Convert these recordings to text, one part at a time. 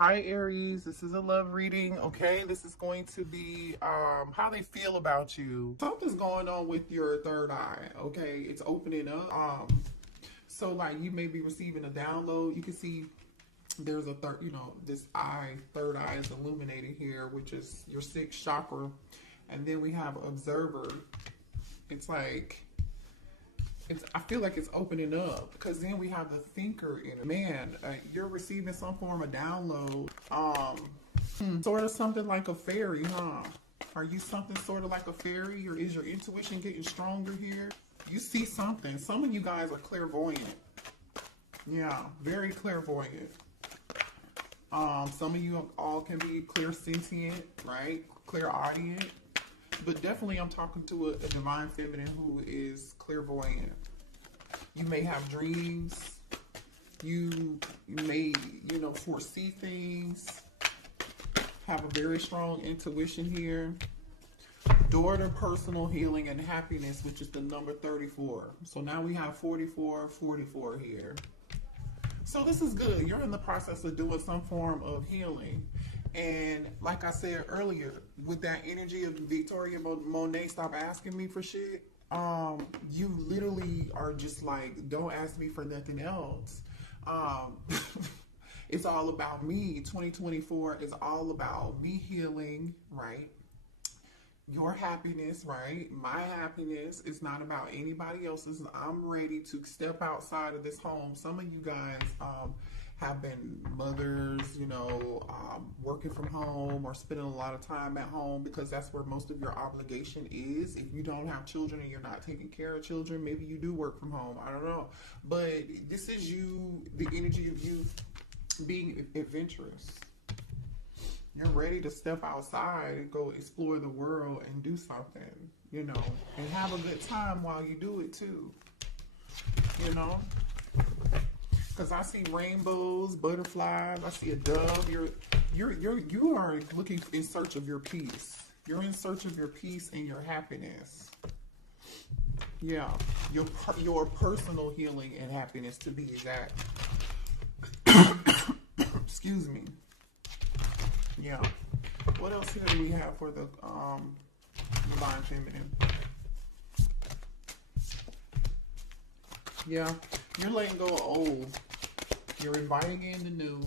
Hi Aries, this is a love reading, okay? This is going to be how they feel about you. Something's going on with your third eye, okay? It's opening up. So like you may be receiving a download. You can see there's a this third eye is illuminated here, which is your sixth chakra. And then we have observer. It's like I feel like it's opening up because then we have the thinker in it. Man, you're receiving some form of download. Sort of something like a fairy, huh? Are you something sort of like a fairy, or is your intuition getting stronger here? You see something. Some of you guys are clairvoyant. Yeah, very clairvoyant. Some of you all can be clairsentient, right? Clairaudient. But definitely I'm talking to a divine feminine who is clairvoyant. You may have dreams. You may, foresee things. Have a very strong intuition here. Door to personal healing and happiness, which is the number 34. So now we have 44 here. So this is good. You're in the process of doing some form of healing. And like I said earlier, with that energy of Victoria Monet, stop asking me for shit. You literally are just like, don't ask me for nothing else. It's all about me. 2024 is all about me healing, right? Your happiness, right? My happiness is not about anybody else's. I'm ready to step outside of this home. Some of you guys have been mothers, working from home or spending a lot of time at home because that's where most of your obligation is. If you don't have children and you're not taking care of children, maybe you do work from home. I don't know. But this is you, the energy of you being adventurous. You're ready to step outside and go explore the world and do something, and have a good time while you do it too, Because I see rainbows, butterflies. I see a dove. You are looking in search of your peace. You're in search of your peace and your happiness. Yeah, your personal healing and happiness, to be exact. Excuse me. Yeah. What else here do we have for the divine feminine? Yeah, you're letting go of old. You're inviting in the new.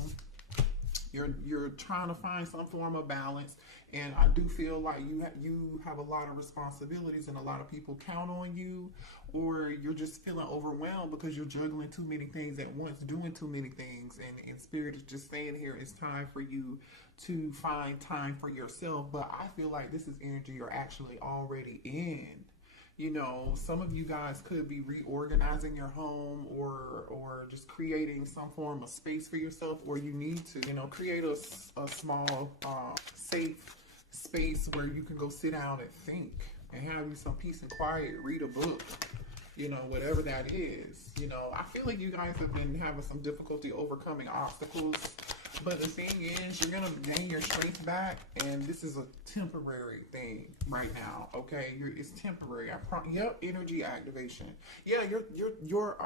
You're trying to find some form of balance, and I do feel like you have a lot of responsibilities, and a lot of people count on you, or you're just feeling overwhelmed because you're juggling too many things at once, doing too many things, and Spirit is just saying here it's time for you to find time for yourself. But I feel like this is energy you're actually already in. Some of you guys could be reorganizing your home or just creating some form of space for yourself, or you need to, create a small, safe space where you can go sit down and think and have you some peace and quiet, read a book, whatever that is. I feel like you guys have been having some difficulty overcoming obstacles. But the thing is, you're going to gain your strength back, and this is a temporary thing right now, okay? It's temporary. Yep, energy activation. Yeah, your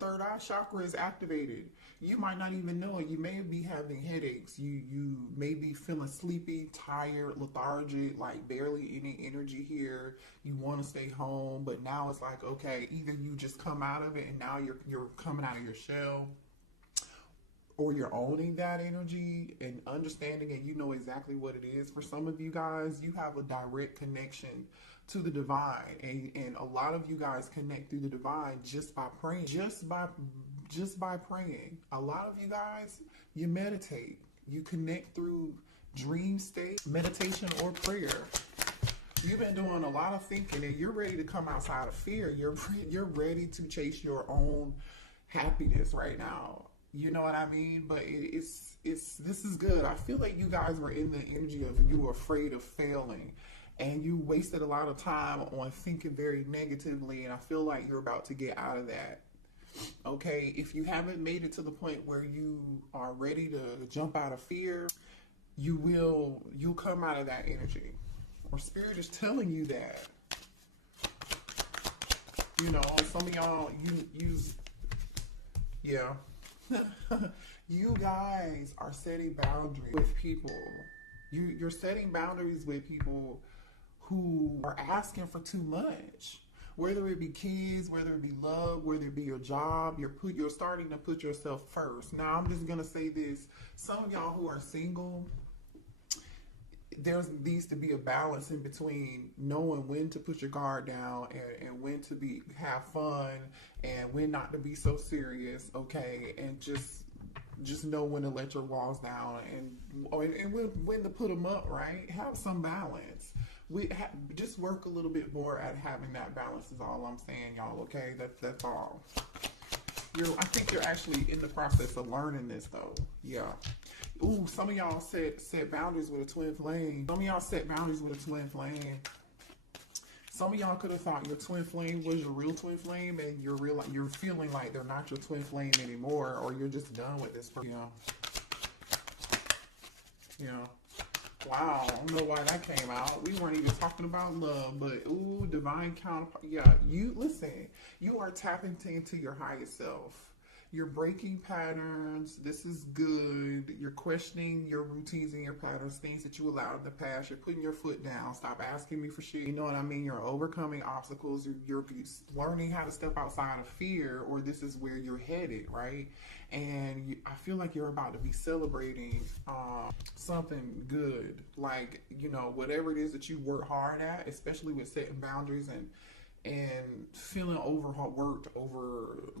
third eye chakra is activated. You might not even know it. You may be having headaches. You may be feeling sleepy, tired, lethargic, like barely any energy here. You want to stay home, but now it's like, okay, either you just come out of it, and now you're coming out of your shell, or you're owning that energy and understanding, and you know exactly what it is. For some of you guys, you have a direct connection to the divine, and a lot of you guys connect through the divine just by praying, just by praying. A lot of you guys, you meditate, you connect through dream state, meditation, or prayer. You've been doing a lot of thinking, and you're ready to come outside of fear. You're ready to chase your own happiness right now. You know what I mean? But this is good. I feel like you guys were in the energy of you were afraid of failing, and you wasted a lot of time on thinking very negatively, and I feel like you're about to get out of that. Okay, if you haven't made it to the point where you are ready to jump out of fear, you'll come out of that energy. Or Spirit is telling you that. Some of y'all, yeah. You guys are setting boundaries with people. You're setting boundaries with people who are asking for too much. Whether it be kids, whether it be love, whether it be your job, you're starting to put yourself first. Now I'm just gonna say this: some of y'all who are single, there needs to be a balance in between knowing when to put your guard down and when to have fun and when not to be so serious, okay? And just know when to let your walls down and when to put them up, right? Have some balance. Just work a little bit more at having that balance is all I'm saying, y'all, okay? That's all. I think you're actually in the process of learning this, though. Yeah. Ooh, some of y'all set boundaries with a twin flame. Some of y'all set boundaries with a twin flame. Some of y'all could have thought your twin flame was your real twin flame, and you're feeling like they're not your twin flame anymore, or you're just done with this person. Yeah. Wow, I don't know why that came out. We weren't even talking about love, but ooh, divine counterpart. Yeah, listen, you are tapping into your highest self. You're breaking patterns. This is good. You're questioning your routines and your patterns, things that you allowed in the past. You're putting your foot down. Stop asking me for shit. You know what I mean? You're overcoming obstacles. You're learning how to step outside of fear, or this is where you're headed, right? And I feel like you're about to be celebrating something good. Like, whatever it is that you work hard at, especially with setting boundaries and feeling overworked,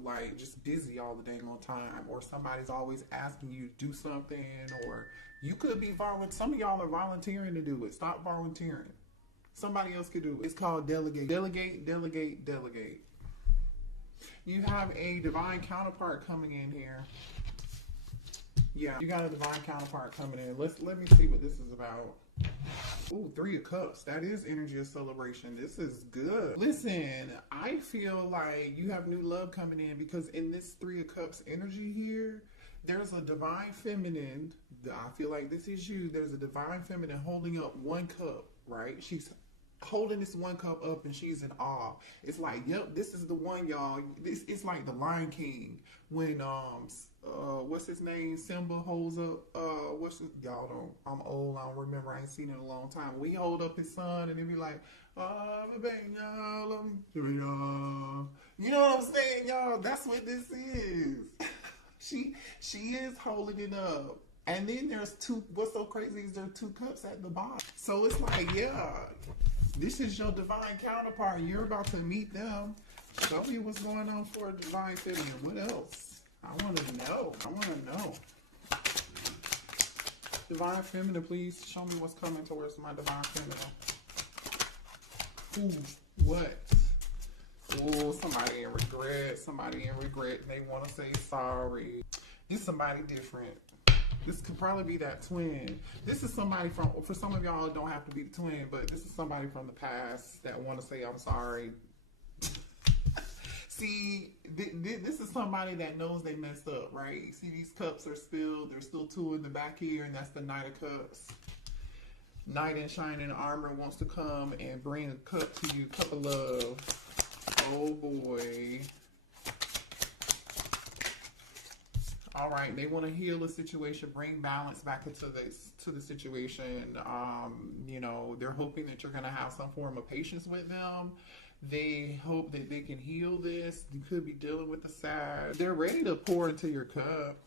like just busy all the dang on time, or somebody's always asking you to do something, or you could be some of y'all are volunteering to do it. Stop volunteering. Somebody else could do it. It's called delegate. Delegate, delegate, delegate. You have a divine counterpart coming in here. Yeah, you got a divine counterpart coming in. Let me see what this is about. Ooh, 3 of Cups. That is energy of celebration. This is good. Listen, I feel like you have new love coming in, because in this 3 of Cups energy here, there's a divine feminine. I feel like this is you. There's a divine feminine holding up 1 cup, right? She's holding this 1 cup up and she's in awe. It's like, yep, this is the one, y'all. It's like the Lion King when what's his name? Simba holds up y'all don't, I'm old, I don't remember, I ain't seen it in a long time. We hold up his son and he be like, baby, y'all, you know what I'm saying, y'all? That's what this is. she is holding it up. And then there's 2, what's so crazy is there are 2 cups at the bottom. So it's like, yeah, this is your divine counterpart. You're about to meet them. Show me what's going on for a divine feminine. What else? I want to know. Divine feminine, please show me what's coming towards my divine feminine. Ooh, what? Ooh, somebody in regret. They want to say sorry. This is somebody different. This could probably be that twin. This is somebody for some of y'all, it don't have to be the twin, but this is somebody from the past that want to say, I'm sorry. See, this is somebody that knows they messed up, right? See, these cups are spilled. There's still 2 in the back here, and that's the Knight of Cups. Knight in shining armor wants to come and bring a cup to you, cup of love. Oh, boy. All right, they want to heal the situation, bring balance back into the situation. They're hoping that you're going to have some form of patience with them. They hope that they can heal this. You could be dealing with the sad. They're ready to pour into your cup.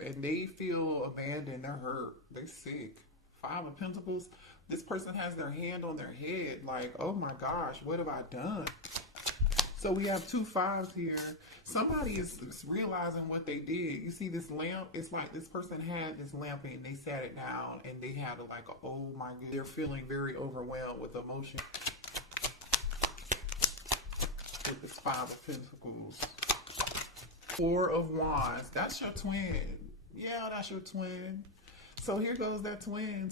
And they feel abandoned. They're hurt. They're sick. 5 of Pentacles. This person has their hand on their head, like, oh my gosh, what have I done? So we have 2 5s here. Somebody is realizing what they did. You see this lamp? It's like this person had this lamp and they sat it down and they had oh my God. They're feeling very overwhelmed with emotion. With this 5 of Pentacles. 4 of Wands. That's your twin. Yeah, that's your twin. So here goes that twin.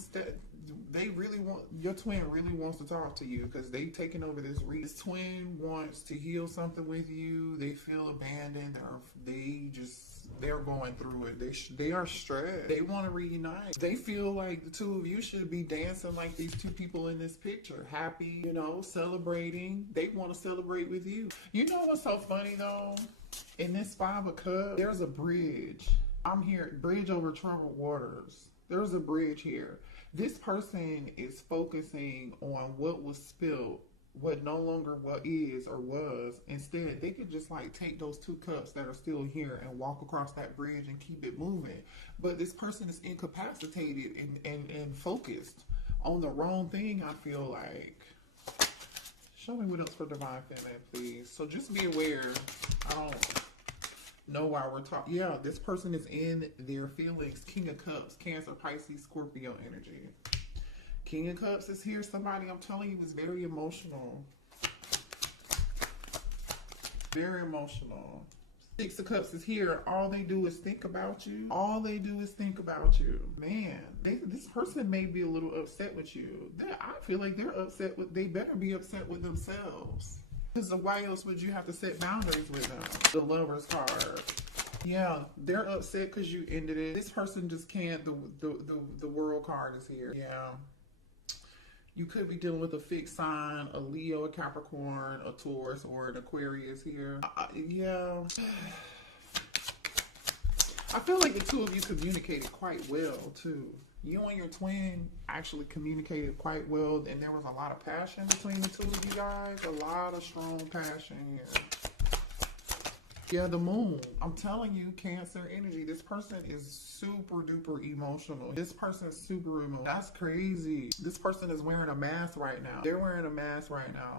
Your twin really wants to talk to you because they taking over this read. This twin wants to heal something with you. They feel abandoned. They just They're going through it. They are stressed. They want to reunite. They feel like the two of you should be dancing like these two people in this picture. Happy, you know, celebrating. They want to celebrate with you. You know what's so funny though? In this Five of Cups, there's a bridge. I'm here, bridge over troubled waters. There's a bridge here. This person is focusing on what was spilled, what no longer what is or was. Instead, they could just like take those two cups that are still here and walk across that bridge and keep it moving. But this person is incapacitated and focused on the wrong thing, I feel like. Show me what else for Divine Feminine, please. So just be aware. I don't know why we're talking. Yeah, this person is in their feelings. King of Cups, Cancer, Pisces, Scorpio energy. King of Cups is here. Somebody, I'm telling you, is very emotional. Very emotional. Six of Cups is here. All they do is think about you. All they do is think about you. Man, this person may be a little upset with you. I feel like they're upset with, they better be upset with themselves. Because why else would you have to set boundaries with them? The Lover's card. Yeah, they're upset because you ended it. This person just can't. The World card is here. Yeah. You could be dealing with a fixed sign, a Leo, a Capricorn, a Taurus, or an Aquarius here. Yeah. I feel like the two of you communicated quite well, too. You and your twin actually communicated quite well, and there was a lot of passion between the two of you guys. A lot of strong passion here. Yeah, the Moon. I'm telling you, Cancer energy. This person is super duper emotional. This person is super emotional. That's crazy. This person is wearing a mask right now. They're wearing a mask right now.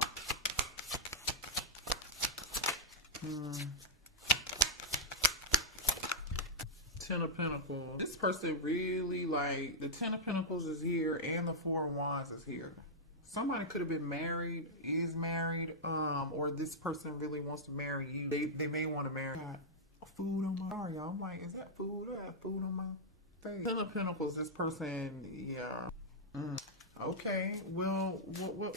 Ten of Pentacles. This person really, like, the Ten of Pentacles is here and the Four of Wands is here. Somebody could have been married, is married, or this person really wants to marry you. They may want to marry. Got food on my, sorry, y'all. I'm like, is that food? I have food on my face. Ten of Pentacles, this person, yeah. Okay, well,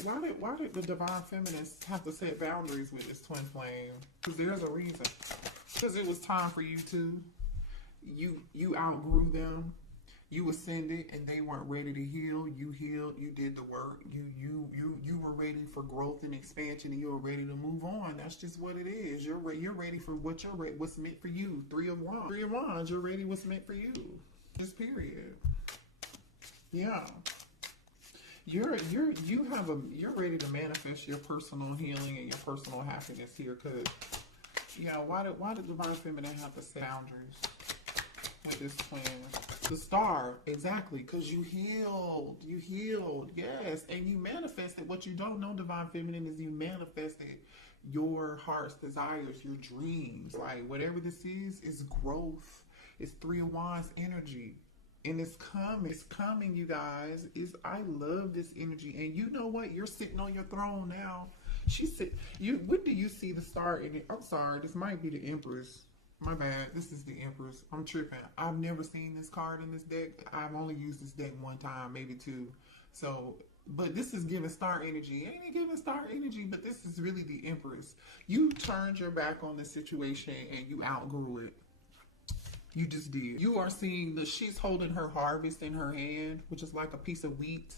why did the Divine Feminines have to set boundaries with this twin flame? Because there's a reason. Because it was time for you to. You outgrew them. You ascended and they weren't ready to heal. You healed. You did the work. You were ready for growth and expansion, and you were ready to move on. That's just what it is. You're ready for what's meant for you. Three of Wands. Three of Wands. You're ready what's meant for you. Just period. Yeah. You're ready to manifest your personal healing and your personal happiness here. Cause yeah, why did Divine Feminine have to set boundaries with this twin? The Star, exactly, because you healed, yes, and you manifested. What you don't know, Divine Feminine, is you manifested your heart's desires, your dreams. Like, whatever this is growth. It's Three of Wands energy, and it's coming, you guys. I love this energy, and you know what? You're sitting on your throne now. When do you see the Star in it? I'm sorry, this might be the Empress. My bad. This is the Empress. I'm tripping. I've never seen this card in this deck. I've only used this deck one time, maybe two. So, but this is giving Star energy. Ain't it giving Star energy? But this is really the Empress. You turned your back on the situation and you outgrew it. You just did. You are seeing she's holding her harvest in her hand, which is like a piece of wheat.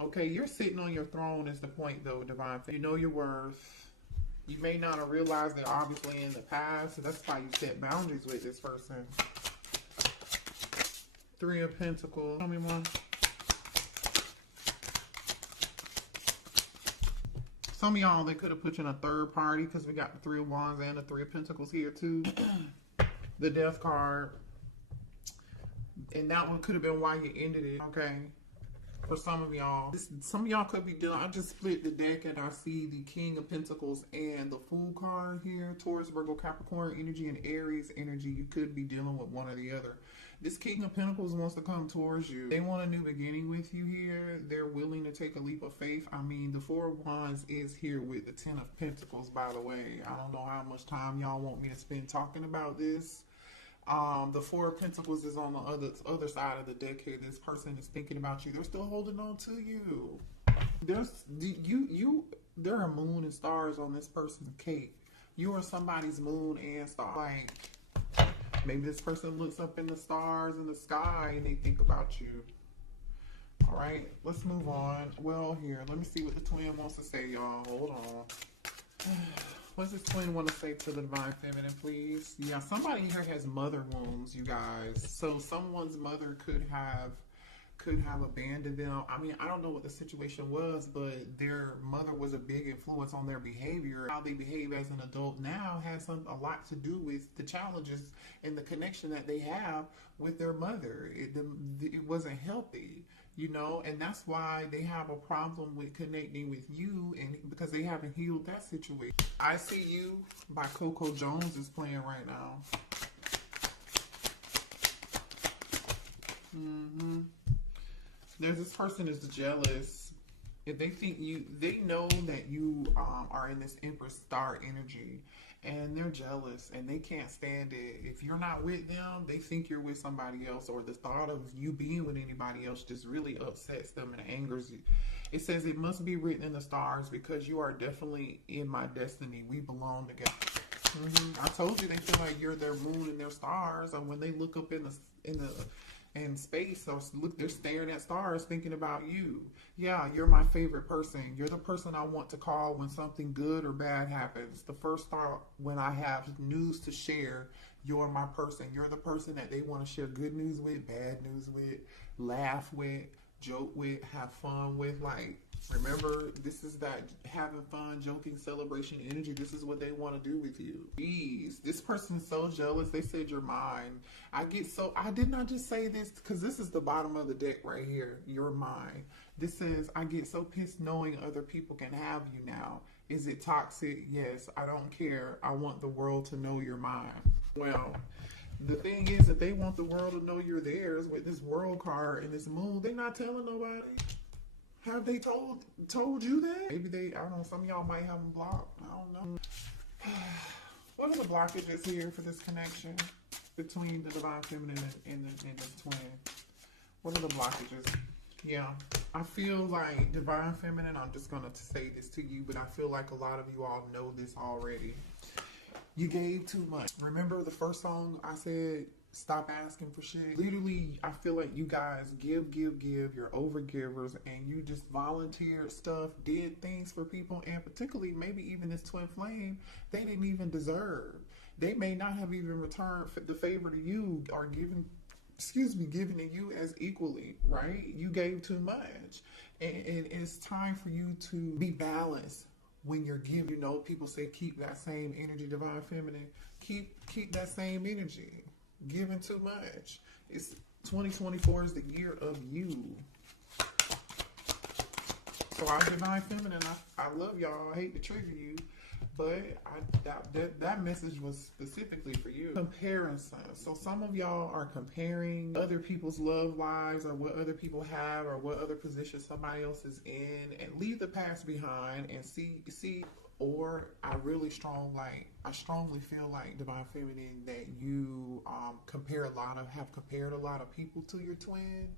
Okay, you're sitting on your throne is the point though, Divine. You know your worth. You may not have realized it obviously in the past, so that's why you set boundaries with this person. Three of Pentacles. Tell me more. Some of y'all, they could have put you in a third party because we got the Three of Wands and the Three of Pentacles here too. The Death card. And that one could have been why you ended it, okay? For some of y'all, some of y'all could be dealing. I just split the deck and I see the King of Pentacles and the Fool card here. Taurus, Virgo, Capricorn energy, and Aries energy. You could be dealing with one or the other. This King of Pentacles wants to come towards you. They want a new beginning with you here. They're willing to take a leap of faith. I mean, the Four of Wands is here with the Ten of Pentacles, by the way. I don't know how much time y'all want me to spend talking about this. The Four of Pentacles is on the other side of the deck here. This person is thinking about you. They're still holding on to you. There are moon and stars on this person's cake. You are somebody's moon and star. Like, Maybe this person looks up in the stars in the sky and they think about you. All right, let's move on. Well, here, let me see what the twin wants to say, y'all. Hold on. What's this twin want to say to the divine feminine, please? Yeah, somebody here has mother wounds, you guys. So someone's mother could have abandoned them. I mean, I don't know what the situation was, but their mother was a big influence on their behavior. How they behave as an adult now has a lot to do with the challenges and the connection that they have with their mother. It wasn't healthy, you know, and that's why they have a problem with connecting with you, and because they haven't healed that situation. I See You by Coco Jones is playing right now. There's this person is jealous. If they think they know that you are in this Empress star energy, and they're jealous and they can't stand it. If you're not with them, they think you're with somebody else, or the thought of you being with anybody else just really upsets them and angers you. It says it must be written in the stars because you are definitely in my destiny. We belong together. I told you they feel like you're their moon and their stars, and when they look up in space, or look, they're staring at stars thinking about you. Yeah, you're my favorite person. You're the person I want to call when something good or bad happens. The first thought when I have news to share, you're my person. You're the person that they want to share good news with, bad news with, laugh with, joke with, have fun with. Like, remember, this is that having fun, joking, celebration energy. This is what they want to do with you. Jeez, this person's so jealous. They said you're mine. I did not just say this because this is the bottom of the deck right here. You're mine. This says, I get so pissed knowing other people can have you now. Is it toxic? Yes, I don't care. I want the world to know you're mine. Well, the thing is that they want the world to know you're theirs with this world card and this moon. They're not telling nobody. Have they told you that? Maybe I don't know, some of y'all might have them blocked. I don't know. What are the blockages here for this connection between the divine feminine and the twin? What are the blockages? Yeah, I feel like divine feminine, I'm just going to say this to you, but I feel like a lot of you all know this already. You gave too much. Remember the first song I said, stop asking for shit? Literally, I feel like you guys give. You're over givers, and you just volunteered stuff, did things for people, and particularly maybe even this twin flame, they didn't even deserve. They may not have even returned the favor to you or given to you as equally, right? You gave too much. And it's time for you to be balanced when you're giving. You know, people say keep that same energy, divine feminine. Keep that same energy. Giving too much. It's 2024 is the year of you. So our divine feminine, I love y'all. I hate to trigger you, but that message was specifically for you. Comparison. So some of y'all are comparing other people's love lives, or what other people have, or what other position somebody else is in, and leave the past behind and see. Or I strongly feel like divine feminine that you have compared a lot of people to your twin,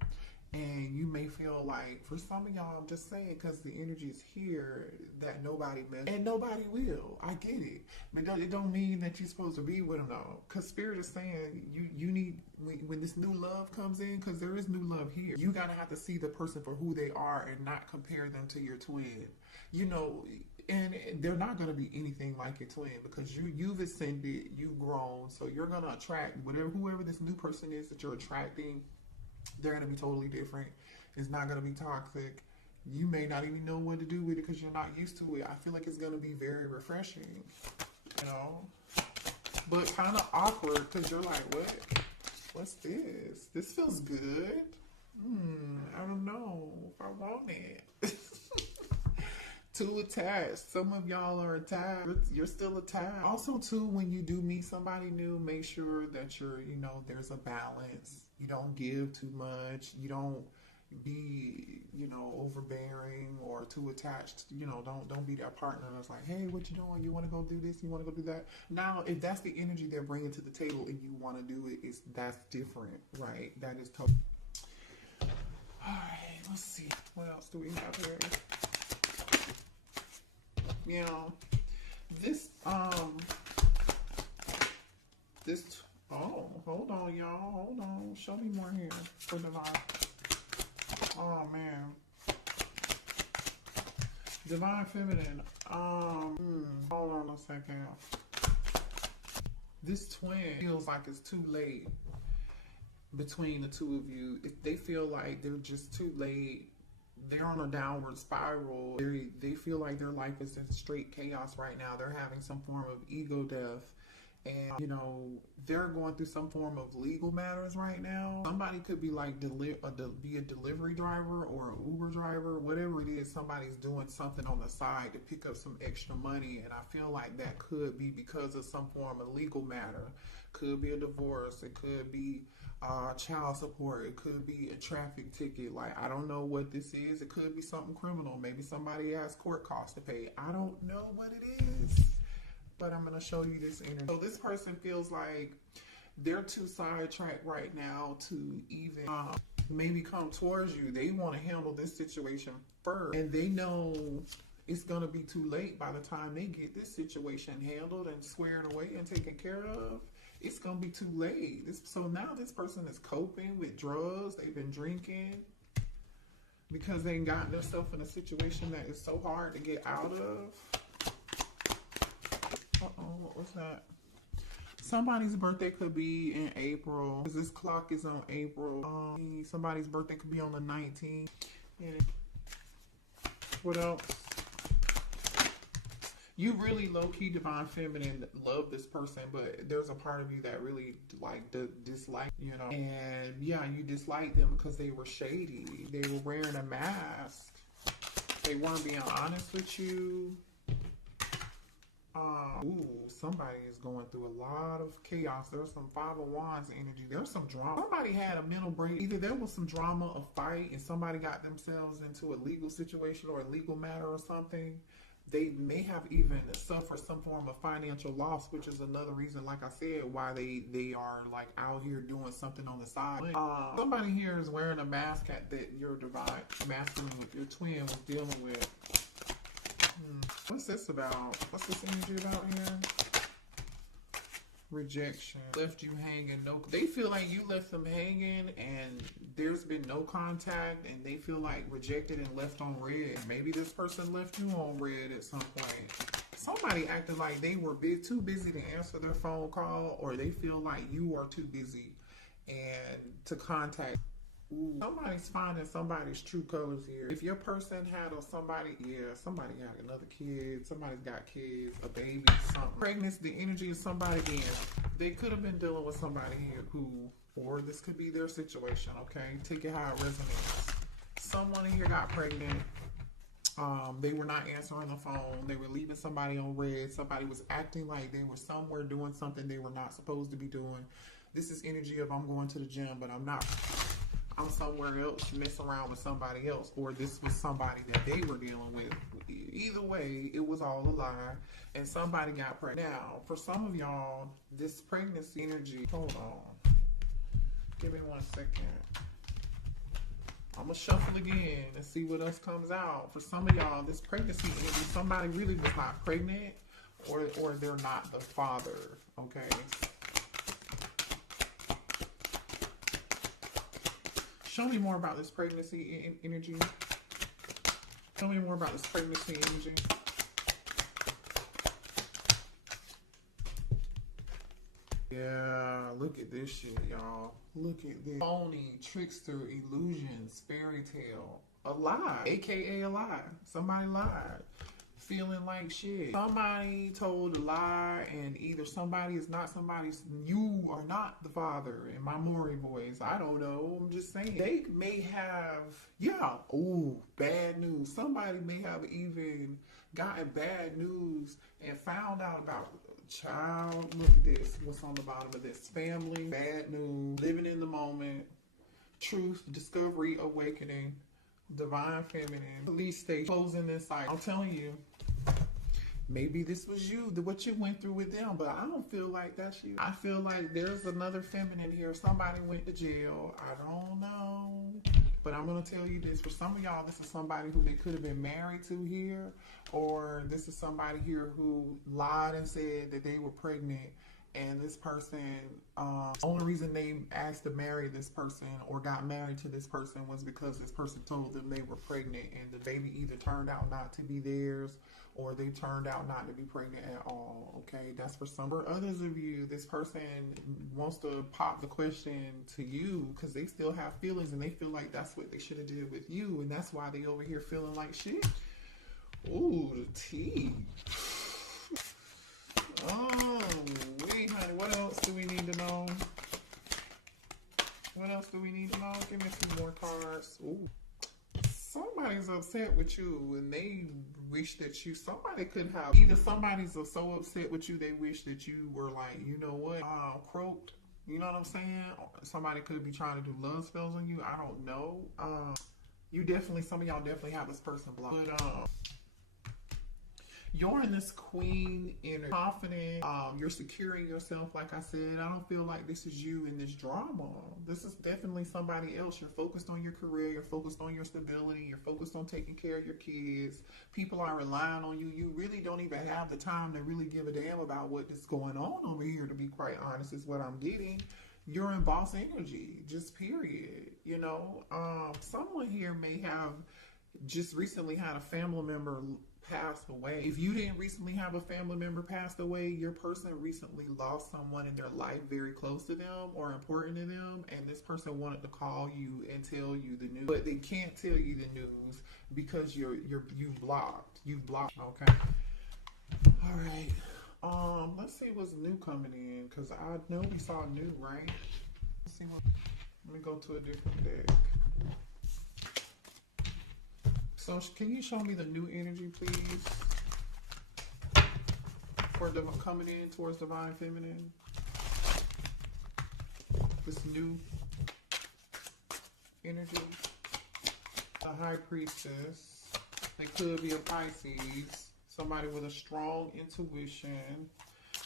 and you may feel like, for some of y'all, I'm just saying because the energy is here, that nobody met and nobody will. I get it, but it don't mean that you're supposed to be with them though. Because Spirit is saying you need, when this new love comes in, because there is new love here, you gotta have to see the person for who they are and not compare them to your twin. You know. And they're not going to be anything like your twin, because you've ascended, you've grown, so you're going to attract whoever this new person is that you're attracting. They're going to be totally different. It's not going to be toxic. You may not even know what to do with it because you're not used to it. I feel like it's going to be very refreshing, you know, but kind of awkward because you're like, what's this? This feels good. I don't know if I want it. Too attached. Some of y'all are attached. You're still attached. Also, too, when you do meet somebody new, make sure that there's a balance. You don't give too much. You don't be, overbearing or too attached. Don't be that partner that's like, hey, what you doing? You want to go do this? You want to go do that? Now, if that's the energy they're bringing to the table and you want to do it, that's different, right? That is totally. All right, let's see. What else do we have here? Oh, hold on, y'all. Hold on. Show me more here for divine. Oh, man. Divine feminine. Hold on a second. This twin feels like it's too late between the two of you. If they feel like they're just too late, they're on a downward spiral. They feel like their life is in straight chaos right now. They're having some form of ego death. And, you know, they're going through some form of legal matters right now. Somebody could be like be a delivery driver or an Uber driver, whatever it is. Somebody's doing something on the side to pick up some extra money. And I feel like that could be because of some form of legal matter. Could be a divorce. It could be child support. It could be a traffic ticket. Like, I don't know what this is. It could be something criminal. Maybe somebody has court costs to pay. I don't know what it is. But I'm going to show you this energy. So this person feels like they're too sidetracked right now to even maybe come towards you. They want to handle this situation first. And they know it's going to be too late by the time they get this situation handled and squared away and taken care of. It's going to be too late. So now this person is coping with drugs. They've been drinking because they got themselves in a situation that is so hard to get out of. Uh-oh, what was that? Somebody's birthday could be in April, because this clock is on April. Somebody's birthday could be on the 19th. And what else? You really low-key divine feminine love this person, but there's a part of you that really dislike, you know. And yeah, you dislike them because they were shady. They were wearing a mask. They weren't being honest with you. Somebody is going through a lot of chaos. There's some Five of Wands energy. There's some drama. Somebody had a mental break. Either there was some drama, a fight, and somebody got themselves into a legal situation or a legal matter or something. They may have even suffered some form of financial loss, which is another reason, like I said, why they are like out here doing something on the side. Somebody here is wearing a mask that your divine masculine, your twin was dealing with. What's this about? What's this energy about here? Rejection. Left you hanging. No, they feel like you left them hanging and there's been no contact and they feel like rejected and left on red. Maybe this person left you on red at some point. Somebody acted like they were too busy to answer their phone call, or they feel like you are too busy and to contact. Somebody's finding somebody's true colors here. If your person had somebody got another kid, somebody's got kids, a baby, something. Pregnancy, the energy of somebody again. They could have been dealing with somebody here or this could be their situation, okay? Take it how it resonates. Someone here got pregnant. They were not answering the phone. They were leaving somebody on red. Somebody was acting like they were somewhere doing something they were not supposed to be doing. This is energy of I'm going to the gym, but I'm not. I'm somewhere else, mess around with somebody else, or this was somebody that they were dealing with. Either way, it was all a lie, and somebody got pregnant. Now, for some of y'all, this pregnancy energy, hold on. Give me 1 second. I'm going to shuffle again and see what else comes out. For some of y'all, this pregnancy energy, somebody really was not pregnant, or they're not the father, okay? Show me more about this pregnancy energy. Tell me more about this pregnancy energy. Yeah, look at this shit, y'all. Look at this. Phony, trickster, illusions, fairy tale. A lie, aka a lie. Somebody lied. Feeling like shit. Somebody told a lie, and either somebody is not somebody's. You are not the father in my Maury voice. I don't know. I'm just saying. They may have, bad news. Somebody may have even gotten bad news and found out about child. Look at this. What's on the bottom of this? Family, bad news, living in the moment, truth, discovery, awakening, divine feminine, police station, closing this site. I'm telling you. Maybe this was you, what you went through with them, but I don't feel like that's you. I feel like there's another feminine here. Somebody went to jail. I don't know. But I'm going to tell you this. For some of y'all, this is somebody who they could have been married to here, or this is somebody here who lied and said that they were pregnant, and this person Only reason they asked to marry this person or got married to this person was because this person told them they were pregnant, and the baby either turned out not to be theirs or they turned out not to be pregnant at all. Okay, that's for some. For others of you, this person wants to pop the question to you because they still have feelings and they feel like that's what they should have did with you, and that's why they over here feeling like shit. Ooh, the tea. Oh, wait, honey, what else do we need to know? What else do we need to know? Give me a few more cards. Ooh. Somebody's upset with you and they wish that somebody could have, either somebody's so upset with you they wish that you were like, you know what, croaked. You know what I'm saying? Somebody could be trying to do love spells on you. I don't know. Some of y'all definitely have this person blocked. But, you're in this queen energy, confident, you're securing yourself. Like I said, I don't feel like this is you in this drama. This is definitely somebody else. You're focused on your career, you're focused on your stability, you're focused on taking care of your kids. People are relying on you. You really don't even have the time to really give a damn about what is going on over here, to be quite honest, is what I'm getting. You're in boss energy, just period. You know, someone here may have just recently had a family member passed away. If you didn't recently have a family member passed away, your person recently lost someone in their life very close to them or important to them, and this person wanted to call you and tell you the news, but they can't tell you the news because you've blocked. Okay. All right. Let's see what's new coming in, because I know we saw new, right? Let's see what. Let me go to a different deck. So can you show me the new energy, please? For coming in towards Divine Feminine. This new energy. The High Priestess. They could be a Pisces. Somebody with a strong intuition.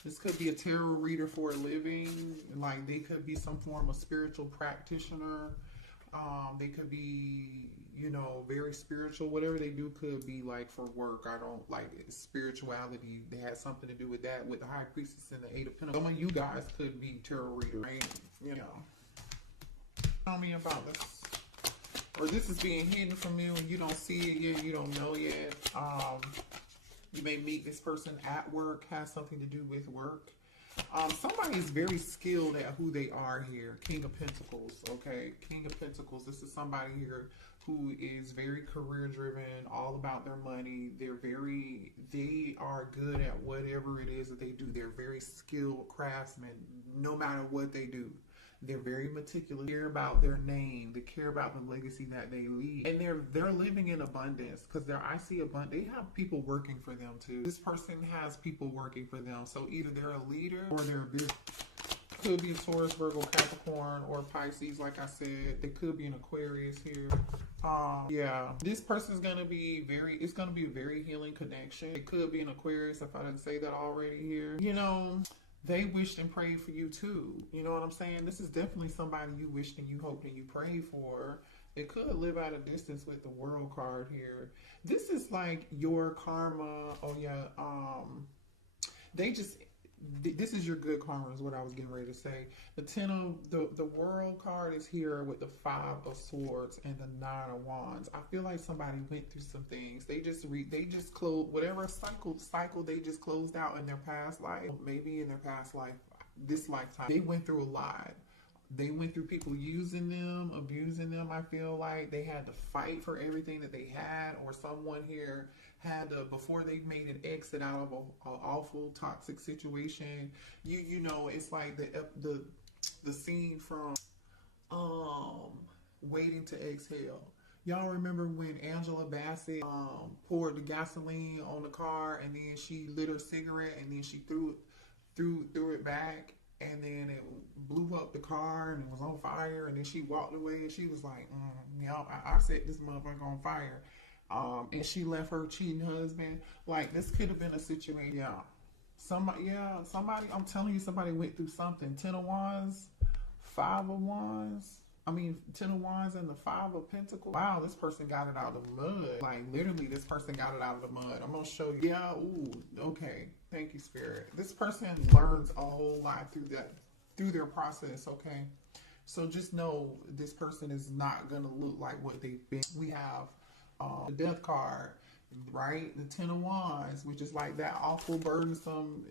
This could be a tarot reader for a living. Like, they could be some form of spiritual practitioner. They could be, you know, very spiritual. Whatever they do could be like for work. I don't like it. Spirituality. They had something to do with that, with the High Priestess and the Eight of Pentacles. Some of you guys could be tarot readers, right? You know. Tell me about this. Or this is being hidden from you and you don't see it yet. You don't know yet. You may meet this person at work. Has something to do with work. Somebody is very skilled at who they are here. King of Pentacles, okay? King of Pentacles. This is somebody here who is very career driven, all about their money. They are good at whatever it is that they do. They're very skilled craftsmen, no matter what they do. They're very meticulous. They care about their name. They care about the legacy that they leave. And they're living in abundance, because I see abundance. They have people working for them too. This person has people working for them. So either they're a leader or they're a business. Could be a Taurus, Virgo, Capricorn, or Pisces, like I said. They could be an Aquarius here. Yeah. This person's gonna be it's gonna be a very healing connection. It could be an Aquarius, if I didn't say that already here. You know, they wished and prayed for you too. You know what I'm saying? This is definitely somebody you wished and you hoped and you prayed for. It could live at a distance with the World card here. This is like your karma. Oh yeah. This is your good karma is what I was getting ready to say. The World card is here with the Five of Swords and the Nine of Wands. I feel like somebody went through some things. They just closed whatever cycle they just closed out in their past life. Maybe in their past life, this lifetime. They went through a lot. They went through people using them, abusing them. I feel like they had to fight for everything that they had, or someone here had to, before they made an exit out of an awful toxic situation. You know, it's like the scene from Waiting to Exhale. Y'all remember when Angela Bassett poured the gasoline on the car and then she lit her cigarette and then she threw it back, and then it blew up the car and it was on fire, and then she walked away and she was like, I set this motherfucker on fire. And she left her cheating husband. Like, this could have been a situation. Yeah. Somebody, I'm telling you, somebody went through something. 10 of Wands, 5 of Wands. 10 of Wands and the 5 of Pentacles. Wow, this person got it out of the mud. Like, literally, this person got it out of the mud. I'm going to show you. Yeah, ooh, okay. Thank you, Spirit. This person learns a whole lot through that. through their process, okay? So just know this person is not going to look like what they've been. We have the death card, right? The Ten of Wands, which is like that awful, burdensome,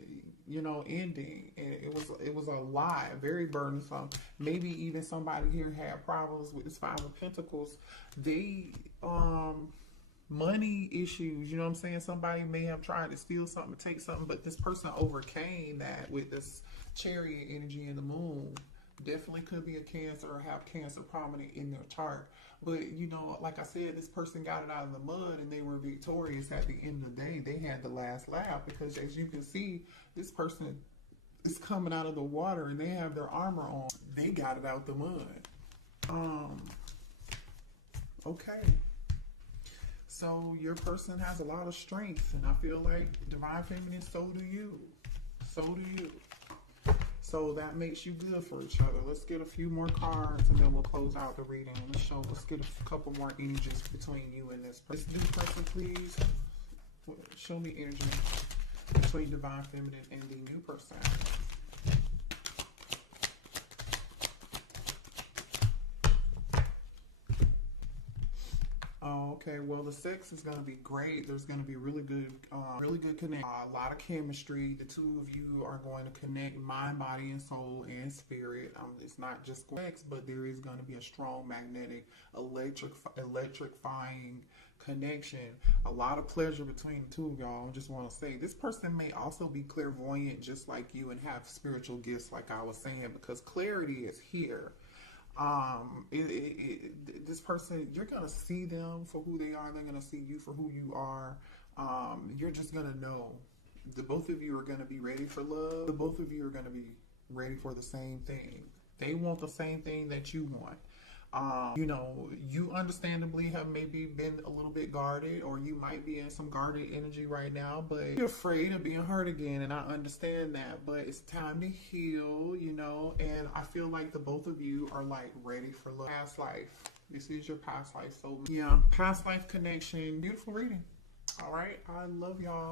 ending. And it was a lie, very burdensome. Maybe even somebody here had problems with this Five of Pentacles. They, money issues, you know what I'm saying? Somebody may have tried to steal something, take something, but this person overcame that with this Chariot energy in the moon. Definitely could be a Cancer or have Cancer prominent in their chart. But, like I said, this person got it out of the mud and they were victorious at the end of the day. They had the last laugh because, as you can see, this person is coming out of the water and they have their armor on. They got it out the mud. Okay. So your person has a lot of strength, and I feel like Divine Feminine, so do you. So do you. So that makes you good for each other. Let's get a few more cards and then we'll close out the reading. Let's get a couple more energies between you and this person. Let's do person, please. Show me energy between Divine Feminine and the new person. Oh, okay. Well, the sex is going to be great. There's going to be really good connection. A lot of chemistry. The two of you are going to connect mind, body, and soul and spirit. It's not just sex, but there is going to be a strong magnetic, electrifying connection. A lot of pleasure between the two of y'all. I just want to say this person may also be clairvoyant, just like you, and have spiritual gifts, like I was saying, because clarity is here. This person, you're gonna see them for who they are. They're gonna see you for who you are. You're just gonna know. The both of you are gonna be ready for love. The both of you are gonna be ready for the same thing. They want the same thing that you want. You understandably have maybe been a little bit guarded, or you might be in some guarded energy right now, but you're afraid of being hurt again, and I understand that, but it's time to heal, and I feel like the both of you are like ready for love. Past life. This is your past life. So yeah, past life connection. Beautiful reading. All right. I love y'all.